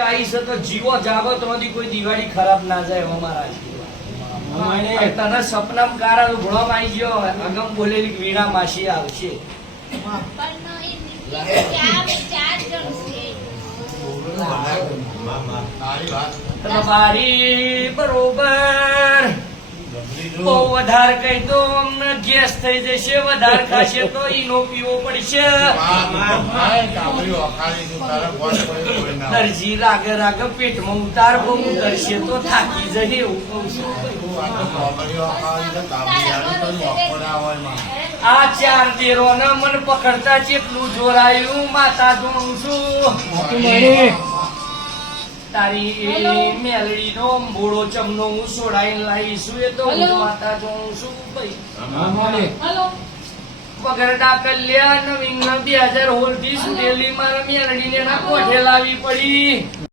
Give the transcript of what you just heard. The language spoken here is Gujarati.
આવીશ તો જીવો જાગો ત્યાંથી કોઈ દિવાળી ખરાબ ના જાય એવો મારા તને સપનામાં કારા ઉઘડવામાં આવી ગયો અગમ બોલેલી વીણા માસી આવશે. તમારી બરોબર વધારે કહી તો અમને ગેસ થઈ જશે, વધારે ખાશે તો ઈનો પીવો પડશે. દરજી રાગે રાગે પેટમાં ઉતાર બહુ ઉતરશે તો થાકી જશે એવું કહું છું. આ ચાર દેરો ને મને પકડતા જેટલું જોરાયું, માતા જોઉં છું. તારી મેલડી નો ભોળો ચમનો હું સોડાઈ લાવીશું એ તો હું. માતા જોઉં છું ભાઈ. હલો પગરડા કલ્યાણ વિંગ બે હજાર હોલથી સુધેલી મારા મેલડી ને ના કોઠે લાવી પડી.